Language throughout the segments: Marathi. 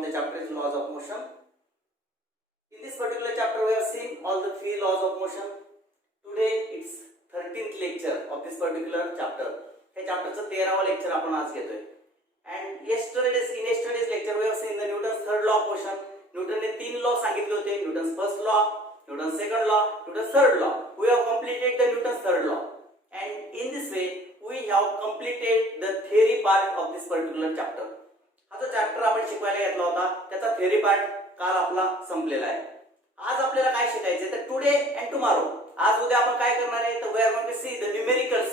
of the chapter is laws of motion. In this particular chapter we have seen all the 3 laws of motion. Today it's 13th lecture of this particular chapter. हे चॅप्टरचं 13वा लेक्चर आपण आज घेतोय. And yesterday's lecture we have seen the Newton's third law of motion. न्यूटनने 3 law सांगितले होते. Newton's first law, Newton's second law, Newton's third law. We have completed the Newton's third law. And in this way we have completed the theory part of this particular chapter. हा जो चॅप्टर आपण शिकवायला घेतला होता त्याचा theory part काल आपला संपलेला आहे. आज आपल्याला काय शिकायचे तर टुडे अँड टुमारो, आज उद्या आपण काय करणार आहे तर we are going to see the numericals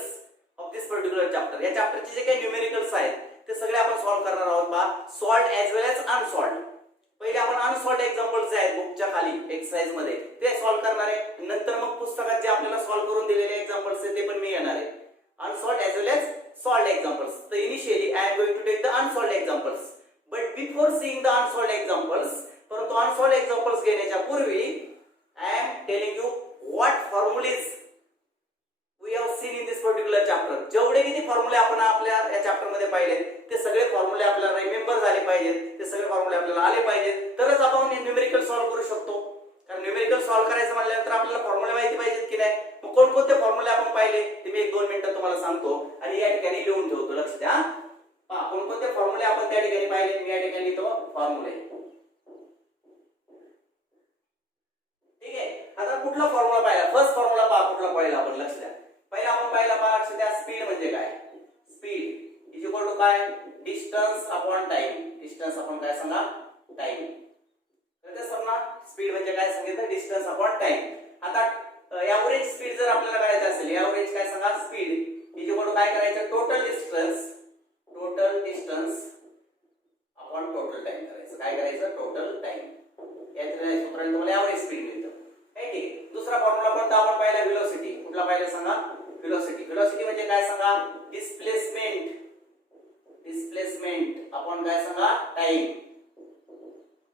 of this particular chapter. या चॅप्टरचे जे काही न्यूमेरिकल्स आहेत ते सगळे आपण सॉल्व करणार आहोत बा, solved as well as unsolved. पहिले आपण अनसॉल्व्ड एक्झाम्पल्स जे आहेत बुकच्या खाली एक्सरसाइज मध्ये ते सॉल्व करणार आहे. नंतर मग पुस्तकात जे आपल्याला सॉल्व करून दिलेले एक्झाम्पल्स आहेत ते पण मी घेणार आहे. Unsolved as well as solved examples. तर initially I am going to take the unsolved examples. But before seeing the unsolved examples, परंतु अनसॉल्व्ड एक्झाम्पल्स घेण्याच्या पूर्वी I am telling you what formulae we have seen in this particular chapter. जेवढे किती फॉर्म्युले आपण आपल्या या चॅप्टर मध्ये पाहिले ते सगळे फॉर्म्युले आपल्याला रिमेंबर झाले पाहिजेत, ते सगळे फॉर्म्युले आपल्याला आले पाहिजेत, तरच आपण न्यूमेरिकल सॉल्व करू शकतो. कारण न्यूमेरिकल सॉल्व करायचं म्हटल्यानंतर आपल्याला फॉर्म्युले माहिती पाहिजेत की नाही. मग कोणकोणते फॉर्म्युले आपण पाहिले ते मी 1-2 मिनिटं तुम्हाला सांगतो आणि या ठिकाणी लिहून ठेवतो. लक्ष द्या. पहा कोणकोणते फॉर्म्युले आपण त्या ठिकाणी पाहिले. मी या ठिकाणी लिहितो फॉर्म्युले. ठीक आहे. आता कुठला फॉर्म्युला पाहिला, फर्स्ट फॉर्म्युला पहा कुठला पाहिला आपण. लक्ष द्या. पहिला आपण पाहिला पहा, लक्ष द्या, स्पीड म्हणजे काय. स्पीड इज इक्वल टू काय, distance upon time. Distance upon काय सांगा, टाइम. तर ते समजा स्पीड म्हणजे काय सांगितलं, डिस्टन्स अपॉन टाइम. आता एव्हरेज स्पीड जर आपल्याला करायचं असेल, एव्हरेज काय सांगा, स्पीड इज इक्वल टू काय करायचं, total distance upon total time करायचं. काय करायचं, टोटल टाइम. याच्या सूत्राने तुम्हाला एव्हरेज स्पीड मिळतं. ठीक आहे. दुसरा फॉर्म्युला कोणता आपण पाहिला, व्हेलॉसिटी. कुठला पाहिला सांगा, व्हेलॉसिटी. व्हेलॉसिटी म्हणजे काय सांगा, डिस्प्लेसमेंट अपॉन काय सांगा, टाइम.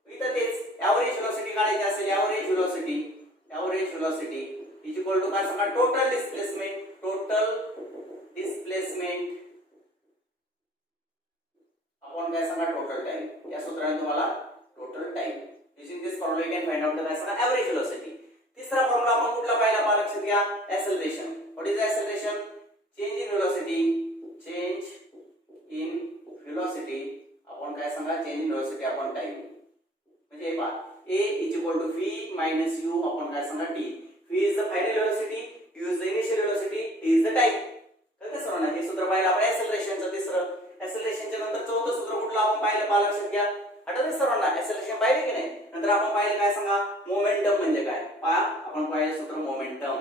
इथं तेच एव्हरेज व्हेलॉसिटी काढायची असेल, average velocity is equal to काय सांगा, टोटल डिस्प्लेसमेंट अपॉन काय सांगा, टोटल टाइम. या सूत्राने तुम्हाला total time. using this formula you can find out the काय सांगा, एव्हरेज व्हेलॉसिटी. तिसरा फॉर्म्युला आपण कुठला पाहिला पहा, लक्ष द्या, acceleration. What is acceleration, change in velocity upon काय सांगा, change in velocity upon time. म्हणजे हे पहा, a is equal to v minus u upon काय सांगा, t. v is the final velocity, u is the initial velocity, t is the time. कळतं सर्वांना. हे सूत्र पाहिलं आपण एक्सेलरेशनचं. तिसरं एक्सेलरेशनच्या नंतर चौथं सूत्र कुठलं आपण पाहिलं पहा, लक्षात घ्या. आठवते सर्वांना, एक्सेलरेशन पाहिले की नाही. नंतर आपण पाहिलं काय सांगा, मोमेंटम म्हणजे काय. पहा आपण पाहिलं सूत्र मोमेंटम.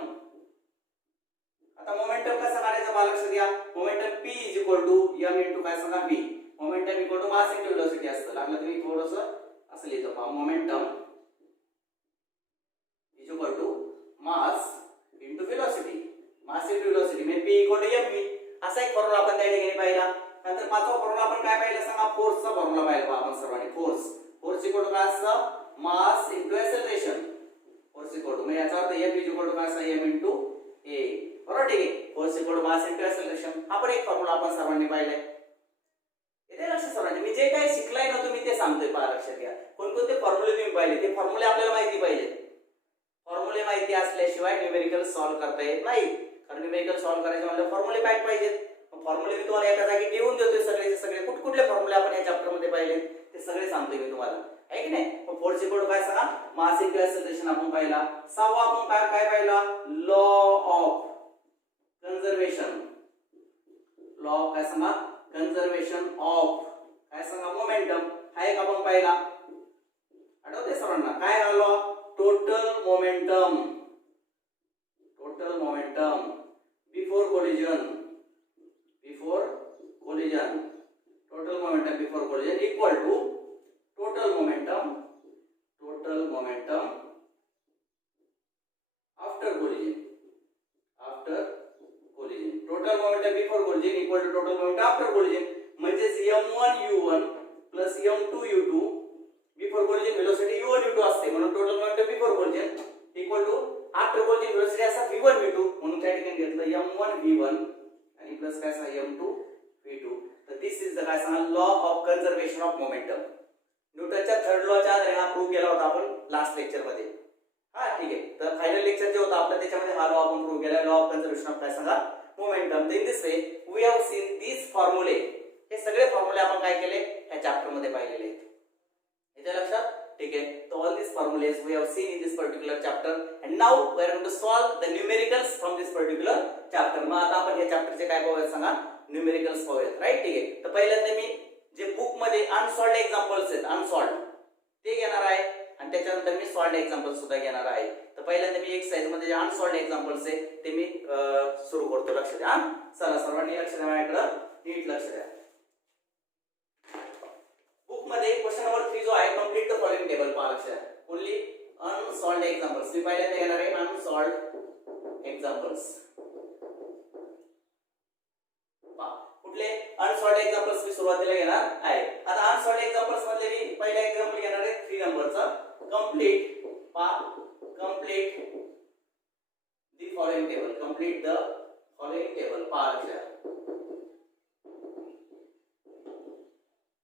आता मोमेंटम कसं काढायचं पहा, लक्षात घ्या. Momentum p is equal to m into काय सांगा, v. Momentum equal to mass into velocity असतं. लागलं तुम्ही थोडंसं असं लिहितो पहा, momentum is equal to mass into velocity. Mass into velocity म्हणजे p इक्वल टू mv. असा एक फॉर्म्युला आपण त्या ठिकाणी पाहिला. नंतर पाचवा फॉर्म्युला आपण काय पाहिलं सांगा, फोर्सचा फॉर्म्युला पाहिला पहा आपण सर्वांनी. फोर्स इक्वल टू काय असतं, mass into acceleration. Force equal to म्हणजे याचा अर्थ f इज इक्वल टू काय असतं, m इंटू a. बरोबर. ठीक आहे. Force equal to mass into acceleration. हा पण एक फॉर्म्युला आपण सर्वांनी पाहिलाय. इथे लक्ष सर्वांनी, मी जे काही शिकलाय ना तुम्ही ते सांगतोय पहा, लक्षात घ्या. कोणकोणते फॉर्म्युले तुम्ही पाहिले ते फॉर्म्युले आपल्याला माहिती पाहिजे. फॉर्म्युले माहिती असल्याशिवाय न्यूमेरिकल सॉल्व करता येत नाही. कारण न्यूमेरिकल सॉल्व करायचे म्हणजे फॉर्म्युले माहिती पाहिजेत. फॉर्म्युले मी तुम्हाला एका जागी लिहून देतोय. सगळे कुठले फॉर्म्युले आपण या चॅप्टर मध्ये पाहिले ते सगळे सांगतोय मी तुम्हाला, आहे की नाही. फोर्स इक्वल टू काय सांगा, मास इंटू एक्सेलरेशन आपण पाहिला. सहावा आपण काय पाहिला, law of conservation. Law of काय सांगा, कन्झर्वेशन ऑफ काय सांगा, मोमेंटम. हा एक आपण पाहिला. आठवते सर्वांना काय law, total momentum before collision. Total momentum before collision equal to total momentum after collision. Total momentum before collision equal to total momentum after collision. म्हणजेच m1 u1 plus m2 u2 before collision velocity u1 u2 असते. म्हणून total momentum before collision equal to after collision velocity असा v1 v2. म्हणून त्या ठिकाणी घेतलं m1 v1 आणि प्लस काय सांगा m2 v2. तर दिस इज द काय सांगा, law of conservation of momentum. न्यूटनच्या third लॉच्या आधारे हा प्रूव्ह केला होता आपण लास्ट लेक्चर मध्ये. हा ठीक आहे. तर फायनल लेक्चर जे होतं आपलं त्याच्यामध्ये हा लॉ आपण प्रूव्ह केला, लॉ ऑफ कन्झर्वेशन ऑफ काय सांगा momentum. In this way we have seen these फॉर्म्युले. हे सगळे फॉर्म्युले आपण काय केले ह्या चॅप्टर मध्ये पाहिलेले आहेत. येते लक्षात? ठीक आहे. So all these formulas we have seen in this particular chapter and now we are going to solve the numericals from this particular chapter. मग आता आपण या चॅप्टरचे काय पाहूया सांगा न्यूमेरिकल्स पाहूयात. राईट ठीक आहे. तर पहिल्यांदा मी जे बुक मध्ये अनसॉल्व्ड एक्झाम्पल्स आहेत अनसॉल्व्ड ते घेणार आहे आणि त्याच्यानंतर मी सॉल्व्ड एक्झाम्पल्स सुद्धा घेणार आहे. तर पहिल्यांदा मी एक्सरसाइज मध्ये जे अनसॉल्व्ड एक्झाम्पल्स आहेत ते मी सुरू करतो. लक्ष द्या. चला सर्वांनी लक्ष द्या, माझ्याकडे नीट लक्ष द्या. बुक मध्ये क्वेश्चन नंबर 3 जो आहे कंप्लीट द फॉलोइंग टेबल पहा. लक्ष द्या. Only unsolved examples. मी पहिल्यांदा घेणार आहे अनसॉल्व्ड एक्झाम्पल्स. कुठले अनसॉल्व्ड एक्झाम्पल्स मी सुरुवातीला घेणार आहे. आता अनसॉल्व्ड एक्झाम्पल्स मध्ये मी पहिला एक्झाम्पल घेणार आहे 3 नंबरचा. Complete complete the following table. Complete the following table पहा.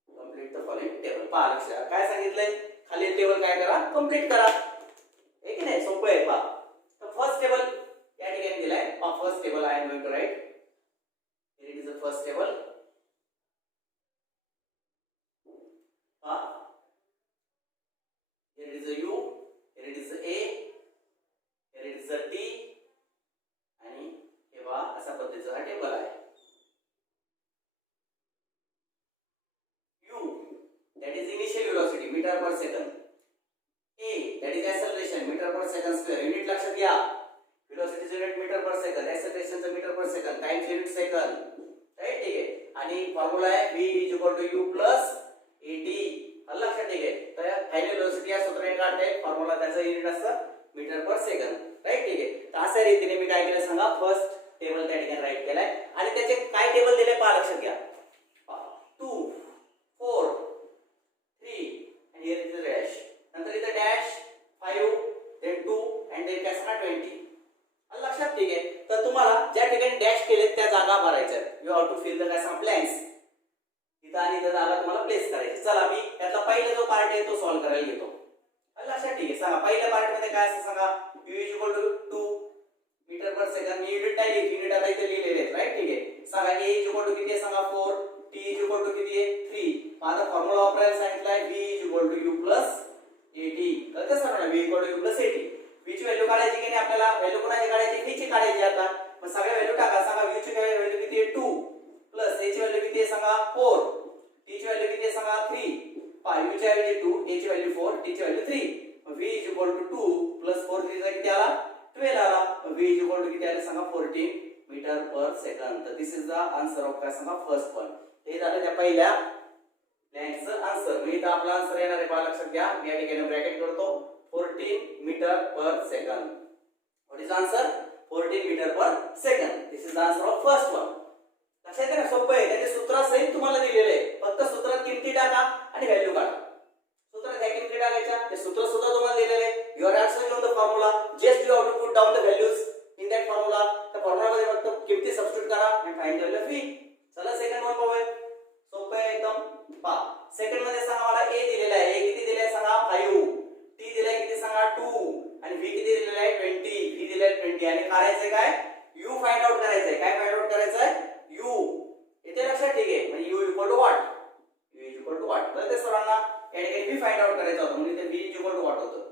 कंप्लीट द फॉलोइंग टेबल पहा. लक्ष द्या. काय सांगितलंय खाली टेबल काय करा कंप्लीट करा. आहे की नाही? सोपं आहे पहा. तर फर्स्ट टेबल या ठिकाणी दिलाय. First table I am going to write. Here it is the first table. Here it is a U, here it is a A, here it is a T, आणि हे बघा अशा पद्धतीचा हा टेबल आहे. U that is initial velocity meter per second. A that is acceleration meter per second square. Unit लक्षात घ्या. velocity unit meter per second, acceleration चं meter per second, time unit second. Right ठीक आहे. आणि फॉर्म्युला आहे v u plus at. लक्षात ठीक आहे. तर फायनल वेलोसिटी या सूत्राने काढता येईल. फॉर्म्युला त्याचा युनिट असतं मीटर पर सेकंद. राईट ठीक आहे. तर अशा रीतीने मी काय केलं सांगा फर्स्ट टेबल त्या ठिकाणी राईट केलाय आणि त्याचे काय टेबल दिले पहा. लक्षात घ्या. 2 4 3 and here is the dash. नंतर इथे डॅश 5 then 2 and then काय सांगा 20. लक्षात ठीक आहे. तर तुम्हाला ज्या ठिकाणी डॅश केले त्या जागा भरायच्या. You have to fill the काय सांगा ब्लँक्स. इथं आणि इथं जागा तुम्हाला प्लेस करायची. चला मी यातला पहिला जो पार्ट आहे तो सॉल्व्ह करायला घेतो. लक्षात ठीक आहे. सांगा पहिल्या पार्ट मध्ये काय असं सांगा u 2 मीटर पर सेकंद. मी युनिट नाही लिहित, युनिट आता इथे लिहिलेले आहेत. राईट ठीक आहे. सांगा a किती आहे सांगा 4, t किती आहे 3. आता फॉर्म्युला वापरायला सांगितलाय v u plus at. कळतं सगळ्यांना v u plus at. v ची व्हॅल्यू काढायची की नाही आपल्याला? व्हॅल्यू कोणाची काढायची? v ची काढायची. आता मग सगळ्या व्हॅल्यू टाका. सांगा v ची व्हॅल्यू किती आहे 2 प्लस a ची व्हॅल्यू किती आहे सांगा 4, t ची व्हॅल्यू किती आहे सांगा 3. u ची व्हॅल्यू 2, a ची व्हॅल्यू 4, t ची व्हॅल्यू 3. मग v 2 प्लस 4 3 चा किती आला 12 आला. v किती आले सांगा 14 मीटर पर सेकंद. तर this is the answer of काय सांगा फर्स्ट वन. हे झालं त्या पहिल्या ब्लँकचं आन्सर. मी इथं आपला आन्सर येणार आहे पहा. लक्षात घ्या. मी या ठिकाणी ब्रॅकेट करतो 14 metre per second. What is answer? 14 metre per second. This is the answer of first one. लक्षात आहे ना? सोपं आहे. त्याचे सूत्रासहित तुम्हाला दिलेले आहे. फक्त सूत्रात किमती टाका आणि व्हॅल्यू काढा. सूत्रात त्या किमती टाकायच्या. ते सूत्र सुद्धा तुम्हाला दिलेले आहे. You are also given the formula. Just you have to put down the values in that formula. त्या फॉर्म्युला मध्ये फक्त किमती सबस्टिट्यूट करा आणि find the value of v. चला सेकंड वन पाहूया. सोपं आहे एकदम. पहा सेकंड मध्ये सांगा मला a दिलेला आहे. a किती दिले आहे सांगा 5, t दिलाय किती सांगा 2 आणि v किती दिलेला आहे 20. v दिलाय 20 आणि करायचंय काय u फाइंड आउट करायचंय. काय फाइंड आउट करायचंय u. इथे लक्षात ठीक आहे. म्हणजे u equal to what? u equal to what. तर ते सर्वांना या ठिकाणी v फाइंड आउट करायचं होतं म्हणून इथे v इक्वल टू व्हॉट होतं.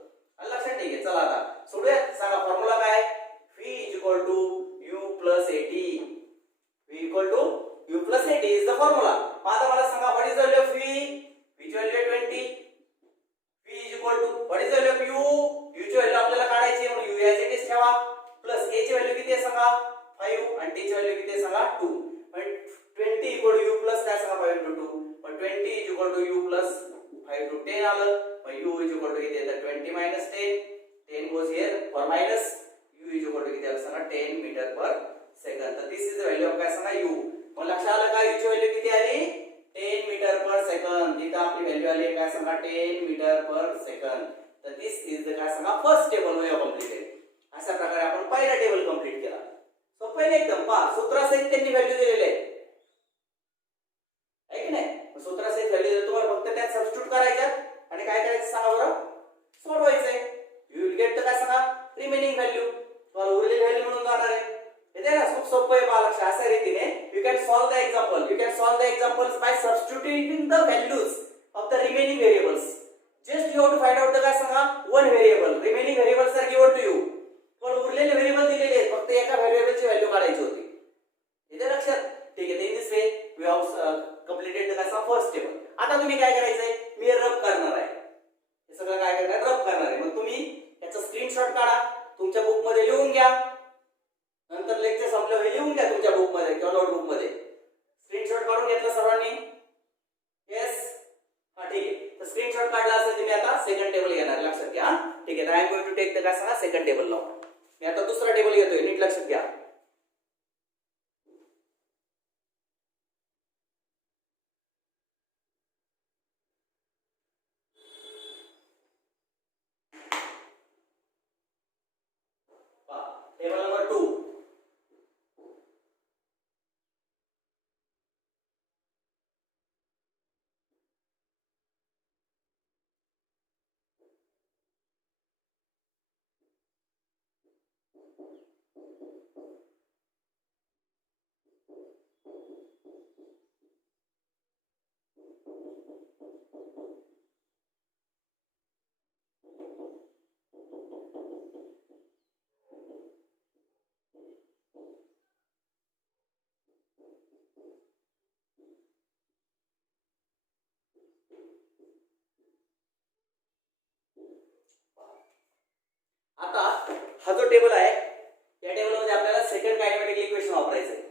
लक्षात ठीक आहे. चला आता सोडूया. सांगा फॉर्म्युला काय v equal to u plus at. v equal to u plus at is the formula. आता मला सांगा what is the value of v? v ची value 20. v is equal to what is the value of u? u ची व्हॅल्यू आपल्याला काढायची म्हणून u याच इथेच ठेवा. प्लस a ची व्हॅल्यू किती आहे सांगा 5 आणि t ची व्हॅल्यू किती आहे सांगा 2. म्हणजे 20 इक्वल टू u प्लस काय सांगा 5 into 2. मग 20 is equal to u plus 5 to 10 आलं. मग u इज इक्वल टू किती आहे? 20 minus 10. 10 goes here for minus. u is equal to किती आलं सांगा 10 मीटर पर सेकंद. तर this is the value of काय सांगा u. मग लक्षात आलं का u ची व्हॅल्यू किती आली 10 मीटर पर सेकंद. इथं आपली व्हॅल्यू आली काय सांगा 10 मीटर पर सेकंद. तर दिस इज द काय सांगा first table we have completed. अशा प्रकारे आपण पहिला टेबल कंप्लीट केला. सो पहिले एकदम पहा सूत्रासहित त्यांनी व्हॅल्यू दिलेले आहे की नाही? सूत्रासहित व्हॅल्यू तुम्हाला फक्त त्यात सबस्टिट्यूट करायच्या रिमेनिंग व्हॅल्यू, तुम्हाला उरलेली व्हॅल्यू म्हणून जाणार आहे. येते ना, खूप सोपं आहे पहा लक्ष. अशा रीतीने you can solve the example. You can solve the examples by substituting the values of the remaining variables. Just you have to find out the काय सांगा one variable. Remaining variables are given to you. पण उरलेले व्हेरिएबल दिलेले आहेत, फक्त एका व्हेरिएबलची व्हॅल्यू काढायची होती. येते लक्षात? ठीक आहे. In this way we have completed the काय फर्स्ट टेबल. आता तुम्ही काय करायचंय, मी रब करणार आहे. हे सगळं काय करणार, रब करणार आहे. मग तुम्ही याचा स्क्रीनशॉट काढा, तुमच्या बुक मध्ये लिहून घ्या. नंतर लेक्चर संपल्यावर हे लिहून घ्या तुमच्या बुक मध्ये किंवा नोटबुक मध्ये. स्क्रीनशॉट काढून घेतलं सर्वांनी? येस. हा ठीक आहे. तर स्क्रीनशॉट काढला असेल तुम्ही आता सेकंड टेबल घेणार, लक्षात घ्या. ठीक आहे. I am going to take the काय सांगा सेकंड टेबल लावा. मी आता दुसरा टेबल घेतोय, नीट लक्षात घ्या. Table number 2. आता हा जो टेबल आहे, या टेबल मध्ये आपल्याला सेकंड कायनेमॅटिक इक्वेशन वापरायचं आहे.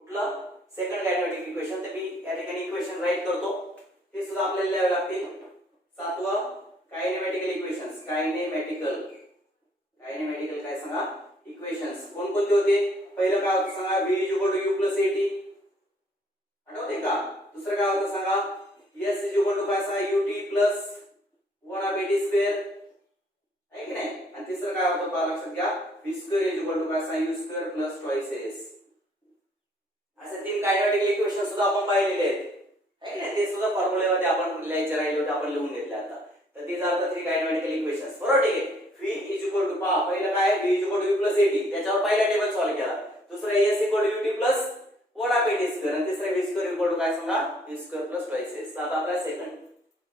कुठलं सेकंड कायनेमॅटिक इक्वेशन? तर मी या ठिकाणी इक्वेशन राईट करतो. ते सुद्धा आपल्याला लिहावे लागतील. सातवं कायनेमॅटिकल इक्वेशन्स. कायनेमॅटिकल काय सांगा इक्वेशन्स कोणकोणते होते? पहिलं काय होतं सांगा, v = u + at. आठवते का? दुसरं काय होतं सांगा, s = काय सांगा ut + 1/at². आहे की नाही? आणि तिसरं काय होतं पहा लक्षात घ्या, v² = काय सांगा u² + 2s. असे तीन कायनेमॅटिकल इक्वेशन सुद्धा आपण पाहिलेले आहेत. आहे की नाही? ते सुद्धा फॉर्म्युलेमध्ये आपण लिहायचे राहिले होते, आपण लिहून घेतले आता. तर ते झालं थ्री कायनेमॅटिकल इक्वेशन्स. बरोबर. ठीक आहे. v = पहा पहिलं काय, v = u + at. त्याच्यावर पहिला टेबल सॉल्व केला. दुसरं s = ut + 1/at². आणि तिसरं v² = काय सांगा u² + 2s. आता आपला सेकंड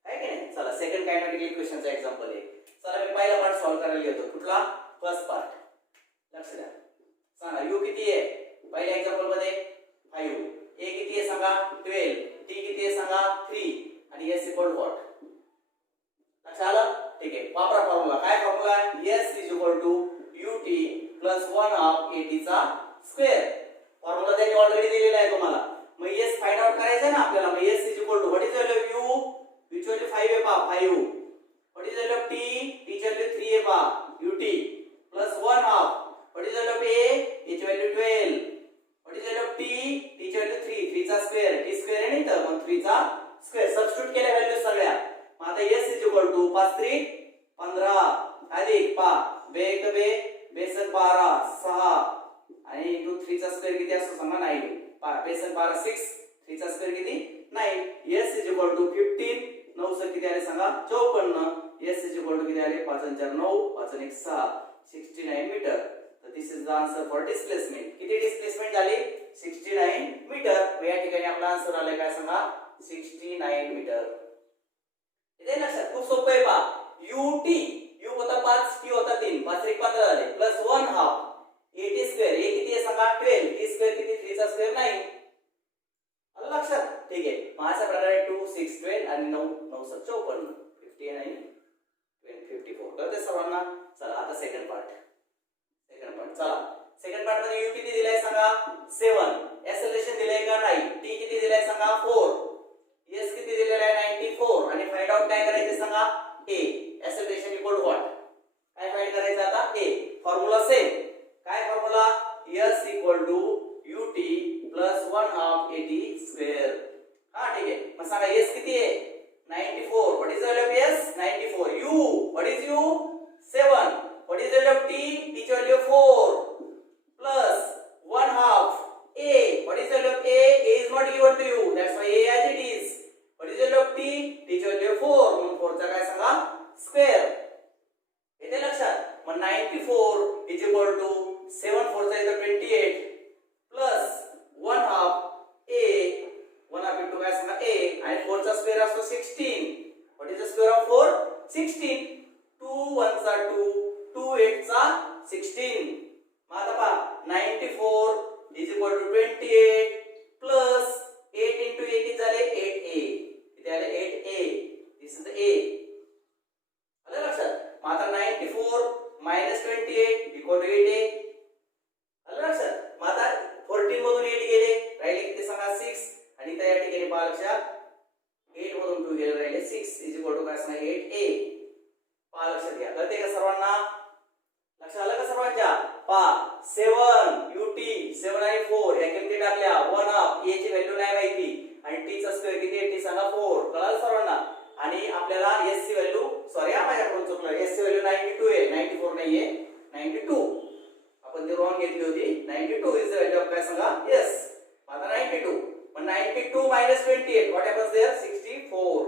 आहे की नाही? चला सेकंड कायनेमॅटिकल इक्वेशनचा एक्झाम्पल आहे. चला मी पहिला पार्ट सॉल्व करायला घेतो. कुठला? First part. लक्ष द्या. सांगा u किती आहे पहिल्या एक्झाम्पल मध्ये? 5. a किती आहे सांगा? 12. t किती आहे सांगा? 3. आणि s = what? लक्षात आलं? ठीक आहे. वापरा फॉर्म्युला. काय फॉर्म्युला आहे? s = ut + 1/at². फॉर्म्युला त्यांनी ऑलरेडी दिलेला आहे तुम्हाला. मग s फाइंड आउट करायचं आहे ना आपल्याला. मग s = what is value of u? which value 5 आहे पहा 5. what is value of t? t ची व्हॅल्यू 3 आहे पहा ut + 1/2. what is value of a? a ची value 12. what is value of t? t ची व्हॅल्यू 3. 3 चा स्क्वेअर, t स्क्वेअर आहे नाही तर मग 3 चा स्क्वेअर. सबस्टिट्यूट केल्या व्हॅल्यू सगळ्या. मग आता s = 5 3 15 अधिक पहा 2 1 2 बेसन 12 6 आणि इंटू 3 चा स्क्वेअर किती असतो सांगा 9. पहा बेसन 12 6 3 चा स्क्वेअर किती 9. s = 15 9 स किती आले सांगा 54. s = किती आले 5 4 9 5 1 6 69 मीटर. तर this is the answer for displacement. किती डिस्प्लेसमेंट झाली? 69 मीटर. या ठिकाणी आपला आन्सर आलाय काय सांगा 69 मीटर. इथे लक्षात खूप सोपं आहे पहा. ut u होता 5 t होता 3 5 1 15 झाले प्लस 1/2 at². a किती आहे सांगा 12. t² किती 3 चा स्क्वेअर 9. आलं लक्षात? ठीक आहे. मग अशा प्रकारे 2 6 12 आणि 9 9 7 54 59 54 कळते सर्वांना? चला आता सेकंड पार्ट. चला सेकंड पार्ट मध्ये u किती दिलाय सांगा 7. एक्सेलरेशन दिलाय का नाही? t किती दिलाय सांगा 4. s किती दिलेला आहे 94. आणि फाइंड आउट काय करायचे सांगा a. Acceleration equal to what? काय फाइंड करायचं आता? a. Formula same. काय फॉर्म्युला? s = ut + 1/2at². हा ठीक आहे. मग सांगा s किती आहे 94. What is value of s? 94. u what is u? 7. What is value of t? t ची value 4 plus 1/2 a. What is value of a? a is not given to you, that's why a as it is. What is value of t? t ची व्हॅल्यू 4 म्हणून 4 चा काय सांगा स्क्वेअर. येते लक्षात? मग 94 इक्वल टू 7 4 चा इथं 28 plus 1 half a 1 half into काय सांगा a आणि 4 चा स्क्वेअर असतो 16. What is the square of 4? 16. 2 1 चा 2 2 8 चा 16. मग आता पहा 94 is equal to 28 plus 8 into a किती झाले 8a. किती आले 8a. This is a. आलं लक्षात? मग आता 94 minus 28 equal to 8a. आलं लक्षात? मग आता 14 मधून 8 गेले राहिले किती सांगा 6 आणि त्या ठिकाणी पहा लक्षात 8 मधून 2 गेले राहिले 6 इज इक्वल टू काय सांगा 8a. पहा लक्षात घ्या. कळते का सर्वांना? लक्षात आलं का सर्वांच्या? पहा 7 ut 7 आणि 4 या किमती टाकल्या 1 हाफ a ची व्हॅल्यू नाही माहिती आणि t चा स्क्वेअर किती आहे t सांगा 4. कळालं सर्वांना? आणि आपल्याला s ची व्हॅल्यू सॉरी माझ्याकडून चुकलं s ची व्हॅल्यू 92 आहे 94 नाहीये 92. आपण ती रॉंग घेतली होती 92 इज द व्हॅल्यू ऑफ काय सांगा s. आता 92 पण 92 28 व्हॉट हॅपन्स देयर 64.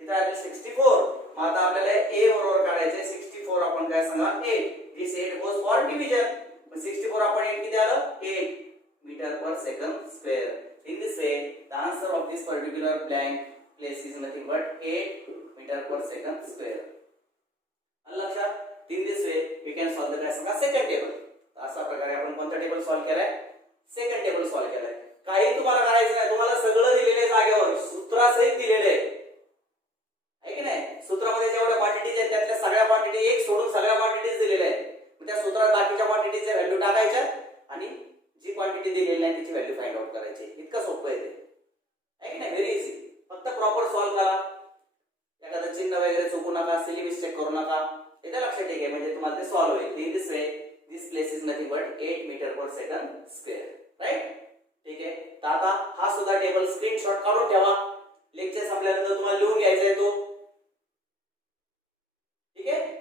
इथे आहे 64. मग आता आपल्याला a बरोबर काढायचे 64 आपण काय सांगा 8. This 8 goes for division. मग 64 आपण 8 किती आलं 8 metre per second square. In this way the answer of this particular blank place is nothing but 8 metre per second square. आलं लक्षात? In this way we can solve the काय सांगा सेकंड टेबल. अशा प्रकारे आपण कोणता टेबल सॉल्व केलाय सेकंड टेबल सॉल्व केलाय. काही तुम्हाला करायचं नाही तुम्हाला सगळं दिलेले जागेवर सूत्रासहित दिलेले आहे की नाही. सूत्रामध्ये जेवढ्या क्वांटिटीज आहेत त्यातल्या सगळ्या क्वांटिटी एक सोडून सगळ्या क्वांटिटीज दिलेल्या आहेत. मग त्या सूत्रात बाकीच्या क्वांटिटीचे व्हॅल्यू टाकायच्या आणि जी क्वांटिटी दिलेली नाही त्याची व्हॅल्यू फाइंड आउट करायची. इतकं सोपं आहे ते आहे की नाही. Very easy. फक्त प्रॉपर सॉल्व करा. एखादं चिन्ह वगैरे चुकू नका सिली मिस्टेक करू नका. एकदा लक्षात ठेवा म्हणजे तुम्हाला ते सॉल्व होईल. In this way this place is nothing but 8 metre per second square. Right? ठीक आहे. तर आता हा सुद्धा टेबल स्क्रीनशॉट काढून ठेवा. लेक्चर संपल्यानंतर तुम्हाला लिहून घ्यायचा आहे तो. ठीक आहे.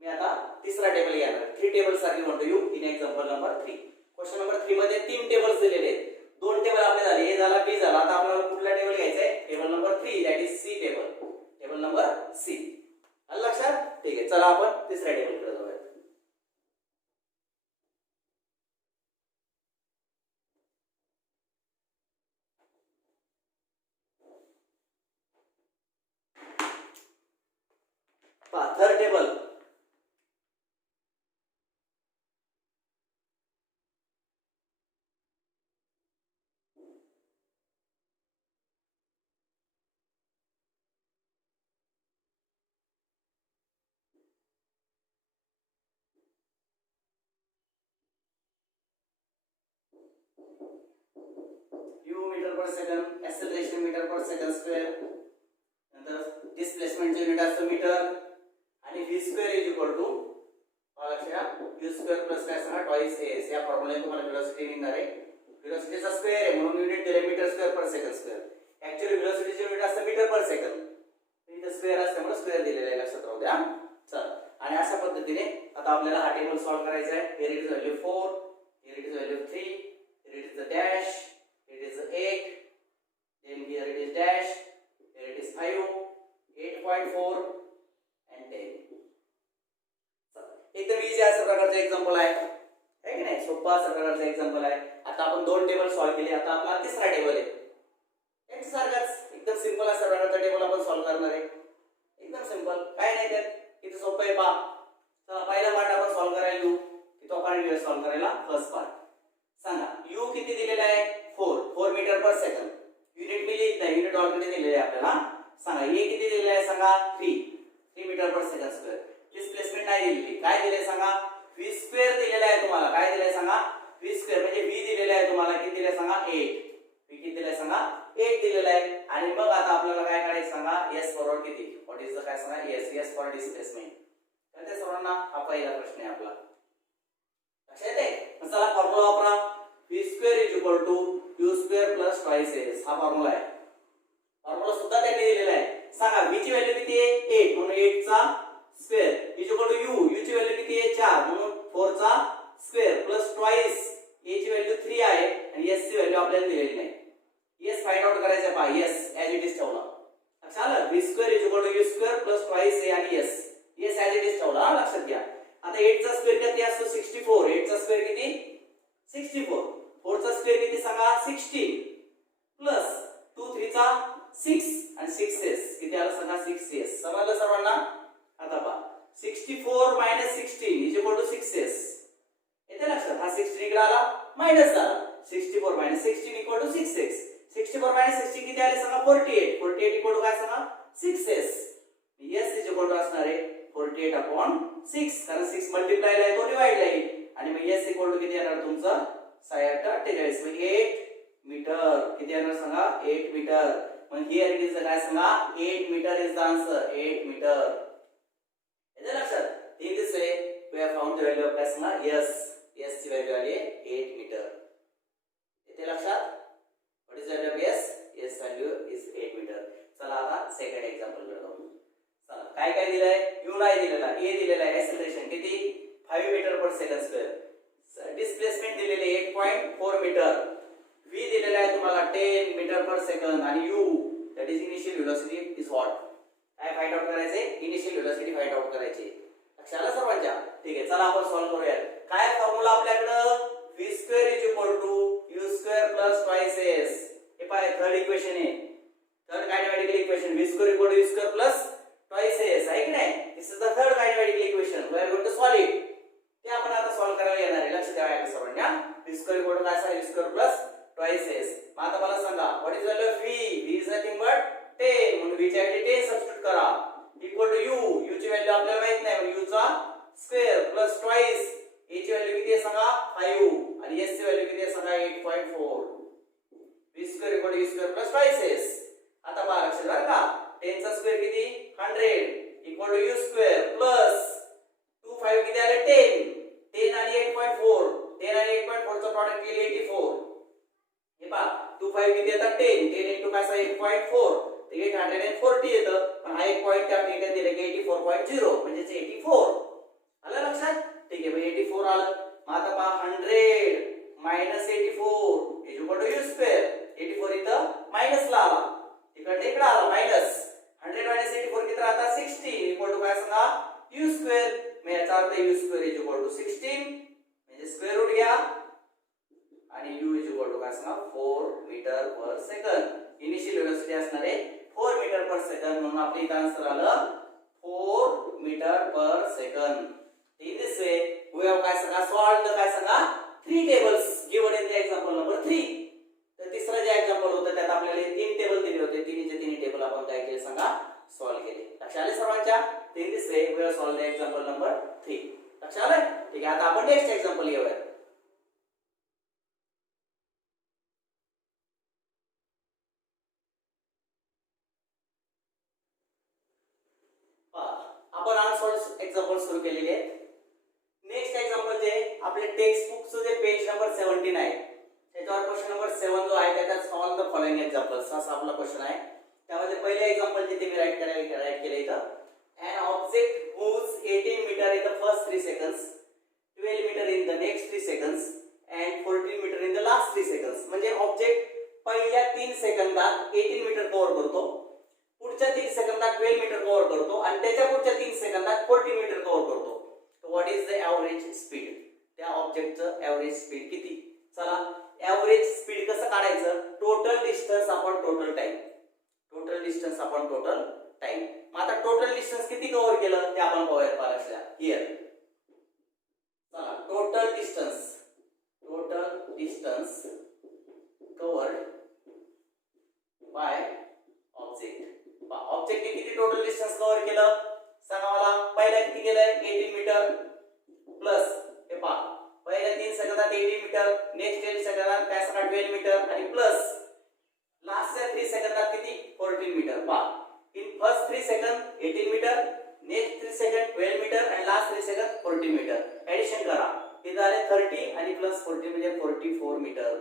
मी आता तिसरा टेबल घेणार. 3 tables are given to you in example number 3. Question number 3 मध्ये 3 टेबल्स दिलेले आहेत. 2 टेबल आपले झाले. ए झाला बी झाला. आता आपल्याला कुठला टेबल घ्यायचा आहे table number 3 that is C table. Table number C. आलं लक्षात? ठीक आहे. चला आपण तिसऱ्या टेबलकडे जाऊया. Third table. u metre per second acceleration metre per second square. नंतर डिस्प्लेसमेंटचे युनिट असतं मीटर आणि v square is equal to लक्षात u स्क्वेअर प्लस काय सांगा ट्वाइस s. या फॉर्म्युला तुम्हाला व्हेलॉसिटी निघणार आहे. व्हेलॉसिटीचा स्क्वेअर आहे म्हणून युनिट दिले metre square per second square. Actually व्हेलॉसिटीचे unit असतं मीटर पर सेकंड. इथे स्क्वेअर असल्यामुळे स्क्वेअर दिलेला आहे लक्षात राहू द्या. चला आणि अशा पद्धतीने आता आपल्याला हा टेबल सॉल्व करायचा आहे. here it is value 4, here it is value 3, here it is the dash, it is 8, then here it is dash, here it is 5, 8.4 and 10. एकदम इझी अशा प्रकारचा एक्झाम्पल आहे की नाही. सोपा अशा प्रकारचा एक्झाम्पल आहे. आता आपण 2 टेबल सॉल्व केले. आता आपला तिसरा टेबल आहे. याच्यासारखाच एकदम सिंपल अशा प्रकारचा टेबल आपण सॉल्व करणार आहे. एकदम सिंपल काय नाही त्यात. इथे सोपं आहे पहा. चला पहिला पार्ट आपण सॉल्व करायला घेऊ. की तो आपण सॉल्व करायला फर्स्ट पार्ट. सांगा u किती दिलेला आहे 4 मीटर पर सेकंड. युनिट मी लिहित नाही युनिट ऑलरेडी दिलेले आहे आपल्याला. सांगा a किती दिलेला आहे सांगा 3 metre per second square. Displacement नाही दिलेली. काय दिले सांगा v स्क्वेअर दिलेला आहे तुम्हाला. काय दिले सांगा v स्क्वेअर म्हणजे v दिलेला आहे तुम्हाला. किती दिले सांगा 8. v किती दिले सांगा 8 दिलेला आहे. आणि मग आता आपल्याला काय करायचं सांगा s बरोबर किती. व्हॉट इज द काय सांगा s फॉर डिस्प्लेसमेंट. तर ते सर्वांना हा पहिला प्रश्न आहे आपला. लक्षात येते. चला फॉर्म्युला वापरा. v square is equal to u square plus twice s. हा फॉर्म्युला आहे. फॉर्म्युला सुद्धा त्यांनी दिलेला आहे. सांगा v ची व्हॅल्यू किती आहे 8 म्हणून 8 चा square is equal to u. u ची व्हॅल्यू किती आहे 4 म्हणून 4 चा स्क्वेअर प्लस ट्वाइस a ची व्हॅल्यू 3 आहे आणि s ची व्हॅल्यू आपल्याला दिलेली नाही. s फाइंड आउट करायचं पहा. s ऍज इट इज ठेवला. लक्षात आलं. v square is equal to u square plus twice a आणि s ऍज इट इज ठेवला. लक्षात घ्या. आता 8 चा स्क्वेअर किती असतो 64. 8 चा स्क्वेअर किती 64. 4 चा स्क्वेअर किती सांगा 16 प्लस 2 3 चा 6 आणि 6s किती आलं सांगा 6s. समजलं सर्वांना. आता पहा 64 - 16 = 6s. येते लक्षात. हा 16 इकडे आला मायनस झाला. 64 - 16 = 6s. 64 - 16 किती आले सांगा 48. 48 = काय सांगा 6s. s असणार आहे 48/6 कारण 6 मल्टिप्लाय ला आहे तो डिवाइड ला आहे आणि मग s किती येणार तुमचं 6/48 मग 8 मीटर किती येणार सांगा 8 मीटर. मग हिअर इट इज काय सांगा 8 metre is the answer 8 metre. येते लक्षात. In this way we have found the value of काय सांगा s ची व्हॅल्यू आली आहे 8 मीटर. येते लक्षात. What is the value of s value is 8 metre. चला आता सेकंड एक्झाम्पल कडे जाऊ. चला काय काय दिलंय u नाही दिलेला a दिलेला आहे. एक्सेलरेशन किती 5 metre per second square. Displacement दिलेले 8.4 मीटर. v दिलेला आहे तुम्हाला 10 मीटर पर सेकंड आणि u that is initial velocity is what. काय फाइंड आउट करायचे इनिशियल व्हेलॉसिटी फाइंड आउट करायची. लक्षात आलं सर्वांच्या. ठीक आहे चला आपण सॉल्व्ह करूया. काय फॉर्म्युला आपल्याकडे v² = u² + twice s. हे पाय थर्ड इक्वेशन आहे. Third kinematical equation v² = u² + twice s आहे की नाही. This is the third kinematical equation. We are going to solve it. ते आपण आता सॉल्व करायला येणार आहे. लक्ष द्या सर्वांना. v² = काय सांगा u² + twice s. मग आता मला सांगा what is value of v. v is nothing but 10 म्हणून v ची व्हॅल्यू 10 सबस्टिट्यूट करा. Equal to u. u ची व्हॅल्यू आपल्याला माहित नाही म्हणून u चा स्क्वेअर प्लस ट्वाइस a ची व्हॅल्यू किती आहे सांगा 5 आणि s ची व्हॅल्यू किती आहे सांगा 8.4. v² = u² + twice s. आता पहा लक्षात बरं का 10 चा स्क्वेअर किती 100 = u² प्लस 2 5 किती आले 10. 10 आणि 8.4 10 आणि 8.4 चा प्रॉडक्ट केली 84. हे पहा 2 5 किती येतात 10 10 काय सांगा 8.4 ते 840 येतं. पण हा एक पॉइंट त्या ठिकाणी दिले की 84.0 म्हणजे 84. आलं लक्षात. ठीक आहे मग 84 आलं. मग आता पहा 100 - 84 = u². 84 इथं मायनस ला आला इकडे इकडे आला मायनस. 100 - 84 किती राहतात 60 = काय सांगा u². मग याचा अर्थ u² = 16 म्हणजे स्क्वेअर रूट घ्या आणि u = काय सांगा 4 metre per second. Initial velocity असणार आहे 4 मीटर पर सेकंद म्हणून आपले इथं आन्सर आलं 4 metre per second. In this way we have काय सांगा सॉल्व्ड काय सांगा 3 tables given in the example number 3. तर तिसरा जे एक्झाम्पल होतं त्यात आपल्याला 3 टेबल दिले होते. तिन्हीचे तिन्ही टेबल आपण काय केले सांगा सॉल्व्ह केले. लक्षात आले सर्वांच्या. In this way we have solved the example number 3. लक्षात आलं. ठीक आहे आता आपण नेक्स्ट एक्झाम्पल घेऊया. आपण अनसॉल्व्ड एक्झाम्पल सुरू केलेले आहेत. नेक्स्ट एक्झाम्पल जे आपले टेक्स्ट बुकचं जे पेज नंबर 17 आहे त्याच्यावर क्वेश्चन नंबर 7 जो आहे त्याच्यात सॉल्व द फॉलोइंग एक्झाम्पल्स असा आपला क्वेश्चन आहे. त्यामध्ये पहिले एक्झाम्पल जे ते मी राईट केले इथं an object moves 18 meter in the first 3 seconds, 12 meter in the next 3 seconds and 14 meter in the last 3 seconds. म्हणजे ऑब्जेक्ट पहिल्या 3 सेकंदात 18 मीटर कव्हर करतो, पुढच्या 3 सेकंदात 12 मीटर कव्हर करतो आणि त्याच्या पुढच्या 3 सेकंदात 14 मीटर कव्हर करतो. तर what is the average speed. त्या ऑब्जेक्टचं एव्हरेज स्पीड किती. चला एव्हरेज स्पीड कसं काढायचं. Total distance upon total time. Total distance upon total time. मग आता टोटल डिस्टन्स किती कव्हर केलं ते आपण पाहूया. पाहिलं हियर चला total distance covered by object. ऑब्जेक्टने किती टोटल डिस्टन्स कव्हर केलं सांगा मला. पहिला किती केलंय 18 मीटर प्लस हे पहा पहिल्या 3 सेकंदात 18 मीटर, नेक्स्ट 3 सेकंदात काय सांगा 12 मीटर आणि प्लस लास्टच्या 3 सेकंदात किती 14 मीटर. पहा in first 3 second 18 meter, next 3 second 12 meter and last 3 second 14 meter. Addition करा इथे आले 30 आणि प्लस 40 म्हणजे 44 metre.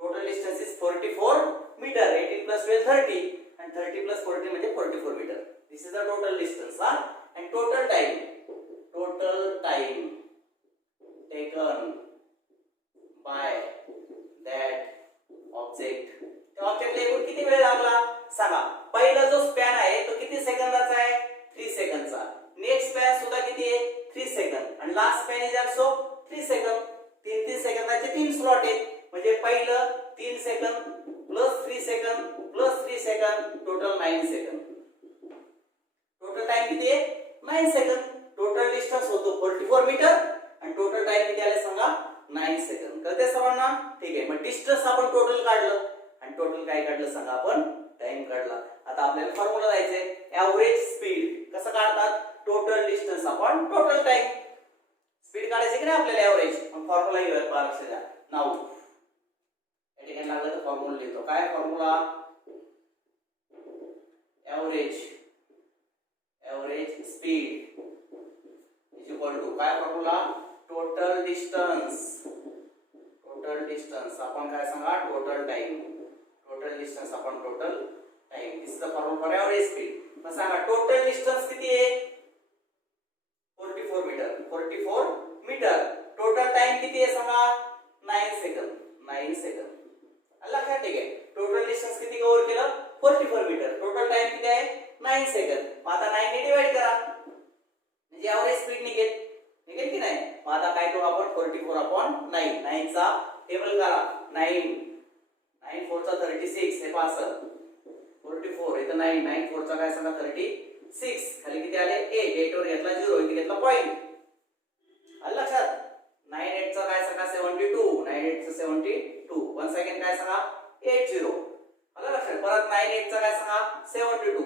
Total distance is 44 metre. 18 plus 12 30 and 30 plus 40 म्हणजे 44 metre. This is the total distance. and total time taken by that object. त्या ऑब्जेक्टला एकूण किती वेळ लागला सांगा. पहिला जो स्पॅन आहे तो किती सेकंदाचा आहे 3 सेकंदचा. नेक्स्ट स्पॅन सुद्धा किती आहे 3 सेकंद आणि लास्ट स्पॅन इज आल्सो किती आहे 9 सेकंद. टोटल डिस्टन्स होतो 44 मीटर आणि टोटल टाइम किती आले सांगा 9 सेकंद. कळते सर्वांना? ठीक आहे. मग डिस्टन्स आपण टोटल काढलं आणि टोटल काय काढलं सांगा आपण टाइम काढला. आता आपल्याला फॉर्म्युला द्यायचे एव्हरेज स्पीड. कसं काढतात? Total distance upon total time. Speed काढायची की नाही आपल्याला एव्हरेज. मग फॉर्म्युला घेऊया पहा लक्ष द्या. नाऊ या ठिकाणी लागलं तर फॉर्म्युला लिहितो. काय formula? Average speed is equal to काय फॉर्म्युला? टोटल डिस्टन्स आपण काय सांगा टोटल टाइम. टोटल डिस्टन्स आपण total time. This is the formula for average speed. मग सांगा टोटल डिस्टन्स किती आहे? 44 मीटर. 44 मीटर. टोटल टाइम किती आहे सांगा 9 सेकंद. 9 सेकंद. लक्षात? ठीक आहे. टोटल डिस्टन्स किती कव्हर केलं? 44 मीटर. टोटल टाइम किती आहे 9 सेकंद. मग आता 9 ने डिवाइड करा म्हणजे एव्हरेज स्पीड निघेल की नाही. मग आता काय करू आपण 44 अपॉन 9. 9 चा टेबल करा. 9 4 चा 36 हे पास 44 इथं 9 4 चा काय सांगा 36. खाली किती आले 8. 8 वर घेतला 0 इथे घेतला पॉइंट. आलं लक्षात? 9 8 चा काय सांगा 72. 9 8 चा 72. 1 सेकंड काय सांगा 80. आलं लक्षात? परत 9 8 चा काय सांगा 72.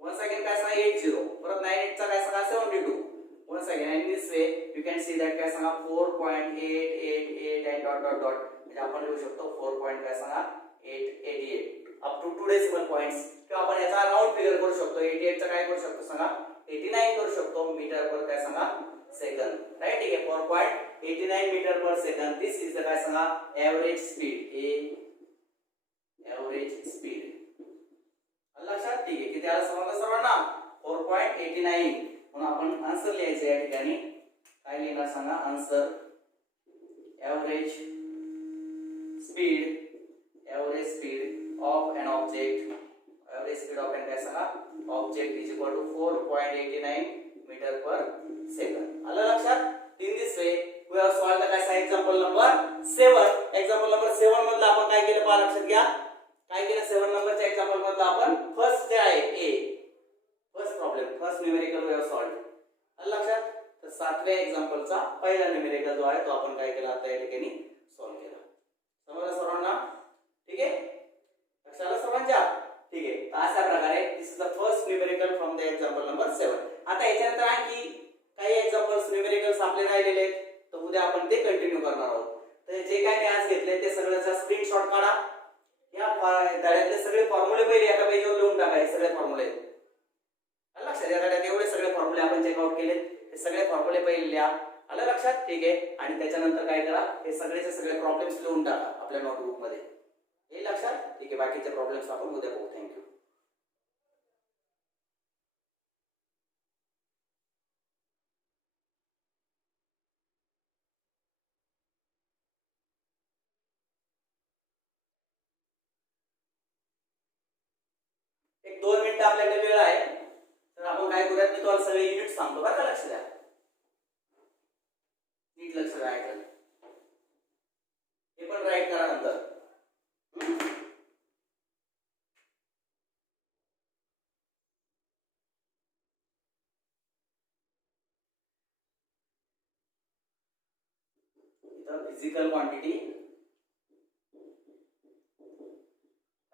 1 सेकंड काय सांगा 80. परत 9 8 चा काय सांगा 72. 1 second. and this way you can see that काय सांगा 4.888 and dot dot dot म्हणजे आपण लिहू शकतो 4. काय सांगा 888 अप टू 2 डेसिमल पॉइंट्स. किंवा आपण याचा राऊंड फिगर करू शकतो. 88 चा काय करू शकतो सांगा 89 करू शकतो मीटर पर काय सांगा सेकंद. राईट? ठीक आहे. 4.89 metre per second. This is the काय सांगा एव्हरेज स्पीड. Average speed. लक्षात? ठीक आहे. किती आलं समजलं सर्वांना? 4.89. म्हणून आपण आन्सर लिहायचं या ठिकाणी. काय लिहिणार सांगा answer? Average speed of an object. Average speed of an काय सांगा object is equal to 4.89 metre per second. आलं लक्षात? In this way we have solved the काय सांगा एक्झाम्पल नंबर 7. एक्झाम्पल नंबर 7 मधलं आपण काय केलं पहा लक्षात घ्या. काय केलं 7 नंबरच्या एक्झाम्पल मधलं आपण फर्स्ट जे आहे a first problem first numerical we have solved. आलं लक्षात? तर 7व्या एक्झाम्पलचा पहिला न्यूमेरिकल जो आहे तो आपण काय केला आता या ठिकाणी सॉल्व्ह केला. समजलं सर्वांना? ठीक आहे. लक्षात आलं सर्वांच्या? ठीक आहे. तर अशा प्रकारे this is the first numerical from the example number 7. आता याच्यानंतर आणखी काही एक्झाम्पल्स न्यूमेरिकल्स आपले राहिलेले आहेत तर उद्या आपण ते कंटिन्यू करणार आहोत. तर जे काय मी आज घेतले ते सगळ्याचा स्क्रीनशॉट काढा. या धड्यातले सगळे फॉर्म्युले पहिले एका पेजवर लिहून टाकायचे. सगळे फॉर्म्युले लक्षात या धड्यात एवढे सगळे फॉर्म्युले आपण चेकआउट केले. हे सगळे फॉर्म्युले पहिले लिहा. आलं लक्षात? ठीक आहे. आणि त्याच्यानंतर काय करा हे सगळेचे सगळे प्रॉब्लेम्स लिहून टाका आपल्या नोटबुक मध्ये. हे लक्षात? ठीक आहे. बाकीचे प्रॉब्लेम्स आपण उद्या बघू. थँक्यू. एक 2 मिनिटं आपल्याकडे वेळ आहे तर आपण काय करूयात मी तुम्हाला सगळे युनिट सांगतो बरं का. लक्ष द्या. नीट लक्ष द्या. हे पण राईट करा नंतर. इथं फिजिकल क्वांटिटी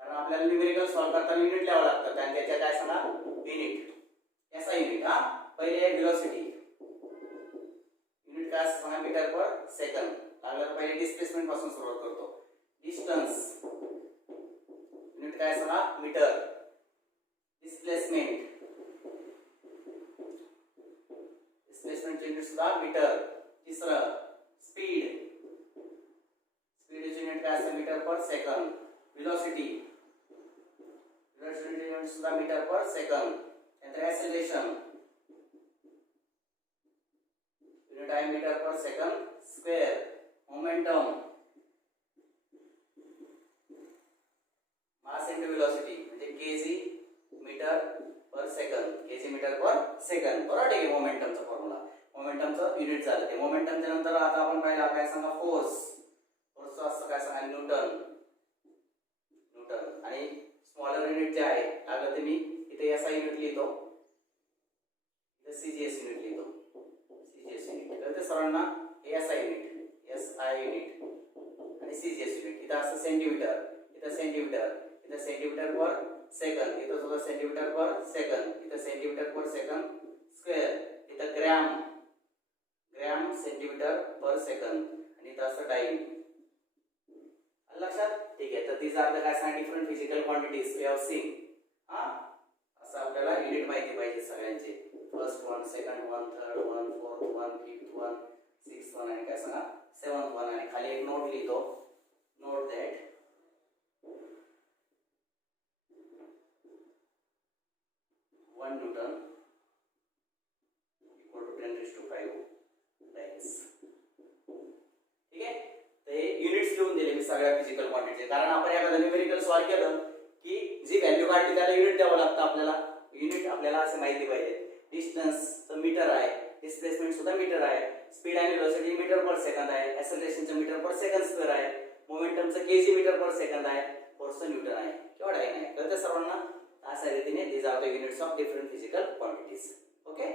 कारण आपल्याला न्यूमेरिकल सॉल्व्ह करताना युनिट लिहावं लागतं. कारण त्याच्या काय सांगा युनिट याचा युनिट हा पहिले व्हेलॉसिटी युनिट काय सांगा मीटर पर सेकंद. लागलं तर पहिले डिस्प्लेसमेंट पासून सुरुवात करतो. डिस्टन्स युनिट काय सांगा मीटर. डिस्प्लेसमेंट युनिट सुद्धा मीटर. तिसरं स्पीड युनिट काय असतं metre per second. Velocity unit सुद्धा मीटर पर सेकंद. नंतर एक्सेलरेशन युनिट आहे metre per second square. Momentum mass into velocity म्हणजे kg metre per second. Kg metre per second. बरोबर? ठीक आहे. मोमेंटमचा फॉर्म्युला मोमेंटमचं युनिट झालं ते. मोमेंटमच्या नंतर आता आपण पाहिला काय सांगा फोर्सचं असतं काय सांगा न्यूटन. आणि स्मॉलर युनिट जे आहे लागलं ते मी इथे एसआय युनिट लिहितो. सीजीएस युनिट लिहितो. सीजीएस युनिट कळते सर्वांना. एसआय युनिट, एसआय युनिट आणि सीजीएस युनिट. इथं असं सेंटीमीटर, इथं सेंटीमीटर, इथं सेंटीमीटर पर सेकंद, इथं सुद्धा सेंटीमीटर पर सेकंद, इथं सेंटीमीटर पर सेकंद स्क्वेअर, इथं gram, gram centimetre per second आणि इथं असं टाइम. लक्षात. ठीक आहे. तर these are the काय सांग different physical quantities we have seen. हा असं आपल्याला युनिट माहिती पाहिजे सगळ्यांचे. First one, second one, third one, fourth one, fifth one, sixth one आणि काय सांगा सेवन्थ वन. आणि खाली एक नोट लिहितो. Note that 1 newton equal to 10⁵ times. ठीक आहे. तर हे युनिट्स लिहून दिले मी सगळ्या फिजिकल क्वांटिटी. कारण आपण एखादं न्यूमेरिकल सॉल्व केलं की जी व्हॅल्यू काढली त्याला युनिट द्यावं लागतं आपल्याला. युनिट आपल्याला असे माहिती पाहिजे. डिस्टन्स मीटर आहे, डिस्प्लेसमेंट सुद्धा मीटर आहे, स्पीड आणि वेलोसिटी मीटर पर सेकंद आहे, एक्सेलरेशनचं मीटर पर सेकंद स्क्वेअर आहे, मोमेंटमचं केजी मीटर पर सेकंद आहे, फोर्स न्यूटन आहे किंवा डायन आहे. कळतं सर्वांना. अशा रीतीने these are the units of different physical quantities. Okay.